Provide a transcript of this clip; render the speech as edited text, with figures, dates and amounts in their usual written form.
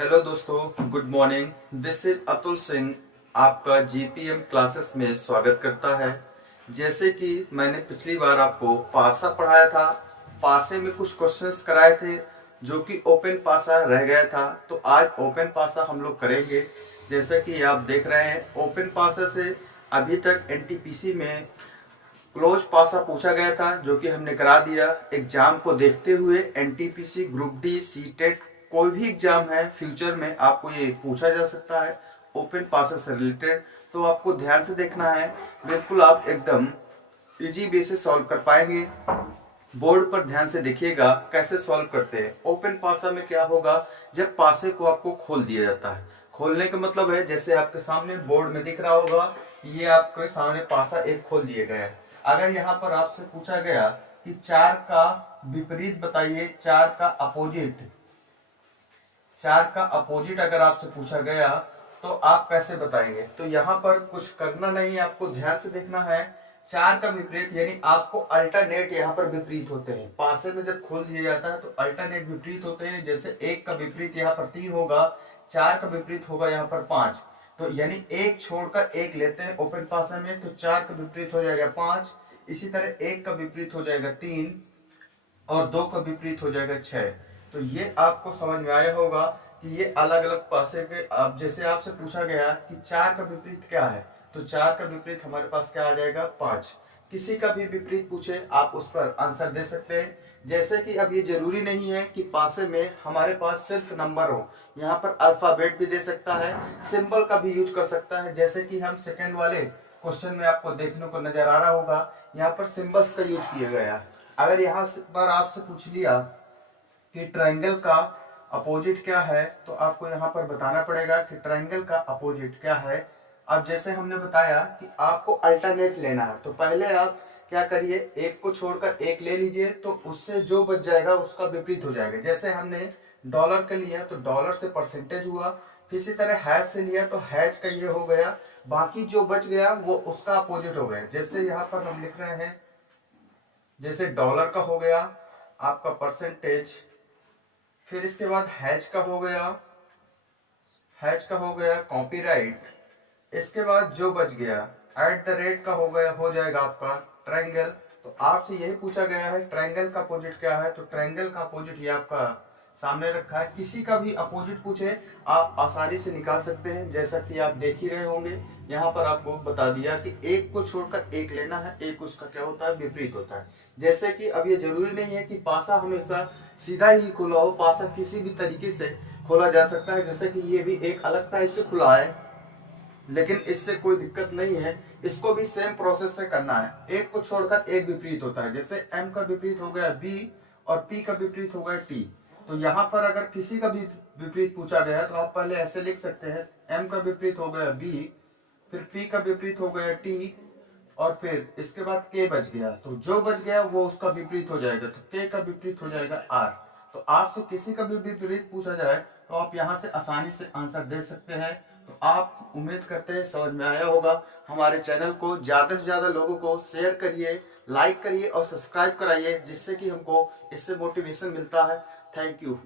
Hello दोस्तों, good morning. This is Atul Singh, आपका GPM classes में स्वागत करता है। जैसे कि मैंने पिछली बार आपको पासा पढ़ाया था, पासे में कुछ क्वेश्चंस कराए थे जो कि ओपन पासा रह गया था, तो आज ओपन पासा हम लोग करेंगे। जैसे कि आप देख रहे हैं, ओपन पासा से अभी तक एनटीपीसी में क्लोज पासा पूछा गया था जो कि हमने करा दिया। एग्जाम को देखते हुए एनटीपीसी ग्रुप डी सीटेट कोई भी एग्जाम है फ्यूचर में आपको ये पूछा जा सकता है ओपन पासा से रिलेटेड। तो आपको ध्यान से देखना है, बिल्कुल आप एकदम इजी वे से सॉल्व कर पाएंगे। बोर्ड पर ध्यान से देखिएगा कैसे सॉल्व करते हैं। ओपन पासा में क्या होगा, जब पासे को आपको खोल दिया जाता है। खोलने का मतलब है, जैसे आपके सामने बोर्ड में दिख रहा होगा, ये आपके सामने पासा एक खोल दिया गया है। अगर यहाँ पर आपसे पूछा गया कि 4 का विपरीत बताइए, 4 का अपोजिट, 4 का अपोजिट अगर आपसे पूछा गया तो आप कैसे बताएंगे। तो यहाँ पर कुछ करना नहीं है, आपको ध्यान से देखना है। 4 का विपरीत यानी आपको अल्टरनेट यहाँ पर विपरीत होते हैं। पासे में जब खोल दिया जाता है तो अल्टरनेट विपरीत होते हैं। जैसे 1 का विपरीत यहाँ पर 3 होगा, 4 का विपरीत होगा यहाँ पर 5। तो यानी एक छोड़कर एक लेते हैं ओपन पासा में, तो 4 का विपरीत हो जाएगा 5। इसी तरह 1 का विपरीत हो जाएगा 3 और 2 का विपरीत हो जाएगा 6। तो ये आपको समझ में आया होगा कि ये अलग अलग पासे के। अब जैसे आपसे पूछा गया कि 4 का विपरीत क्या है, तो 4 का विपरीत हमारे पास क्या आ जाएगा 5। किसी का भी विपरीत पूछे आप उस पर आंसर दे सकते हैं। जैसे कि अब ये जरूरी नहीं है कि पासे में हमारे पास सिर्फ नंबर हो, यहाँ पर अल्फाबेट भी दे सकता है, सिंबल का भी यूज कर सकता है। जैसे कि हम सेकंड वाले क्वेश्चन में आपको देखने को नजर आ रहा होगा, यहाँ पर सिंबल्स का यूज किया गया है। अगर यहाँ पर आपसे पूछ लिया कि ट्रायंगल का अपोजिट क्या है, तो आपको यहाँ पर बताना पड़ेगा कि ट्रायंगल का अपोजिट क्या है। अब जैसे हमने बताया कि आपको अल्टरनेट लेना है, तो पहले आप क्या करिए, एक को छोड़कर एक ले लीजिए, तो उससे जो बच जाएगा उसका विपरीत हो जाएगा। जैसे हमने डॉलर का लिया तो डॉलर से परसेंटेज हुआ, इसी तरह हैज से लिया तो हैज का ये हो गया, बाकी जो बच गया वो उसका अपोजिट हो गया। जैसे यहाँ पर हम लिख रहे हैं, जैसे डॉलर का हो गया आपका परसेंटेज, फिर इसके बाद हैज का हो गया, हैज का हो गया कॉपीराइट, इसके बाद जो बच गया एट द रेट का हो गया, हो जाएगा आपका ट्रायंगल। तो आपसे यही पूछा गया है ट्रायंगल का अपोजिट क्या है, तो ट्रायंगल का अपोजिट ये आपका सामने रखा है। किसी का भी अपोजिट पूछे आप आसानी से निकाल सकते हैं, जैसा कि आप देख ही रहे होंगे। यहाँ पर आपको बता दिया कि एक को छोड़कर एक लेना है, एक उसका क्या होता है विपरीत होता है। जैसे कि अब ये जरूरी नहीं है कि पासा हमेशा सीधा ही खुला हो, पासा किसी भी तरीके से खोला जा सकता है। जैसे कि ये भी एक अलग टाइप से खुला है, लेकिन इससे कोई दिक्कत नहीं है, इसको भी सेम प्रोसेस से करना है। एक को छोड़कर एक विपरीत होता है, जैसे m का विपरीत हो गया b और p का विपरीत हो गया t। तो यहाँ पर अगर किसी का भी विपरीत पूछा गया तो आप पहले ऐसे लिख सकते हैं, m का विपरीत हो गया b, फिर p का विपरीत हो गया t, और फिर इसके बाद k बच गया, तो जो बच गया वो उसका विपरीत हो जाएगा, तो k का विपरीत हो जाएगा r। तो आपसे किसी का भी विपरीत पूछा जाए तो आप यहाँ से आसानी से आंसर दे सकते हैं। तो आप उम्मीद करते हैं समझ में आया होगा। हमारे चैनल को ज्यादा से ज्यादा लोगों को शेयर करिए, लाइक करिए और सब्सक्राइब कराइए, जिससे कि हमको इससे मोटिवेशन मिलता है। Thank you.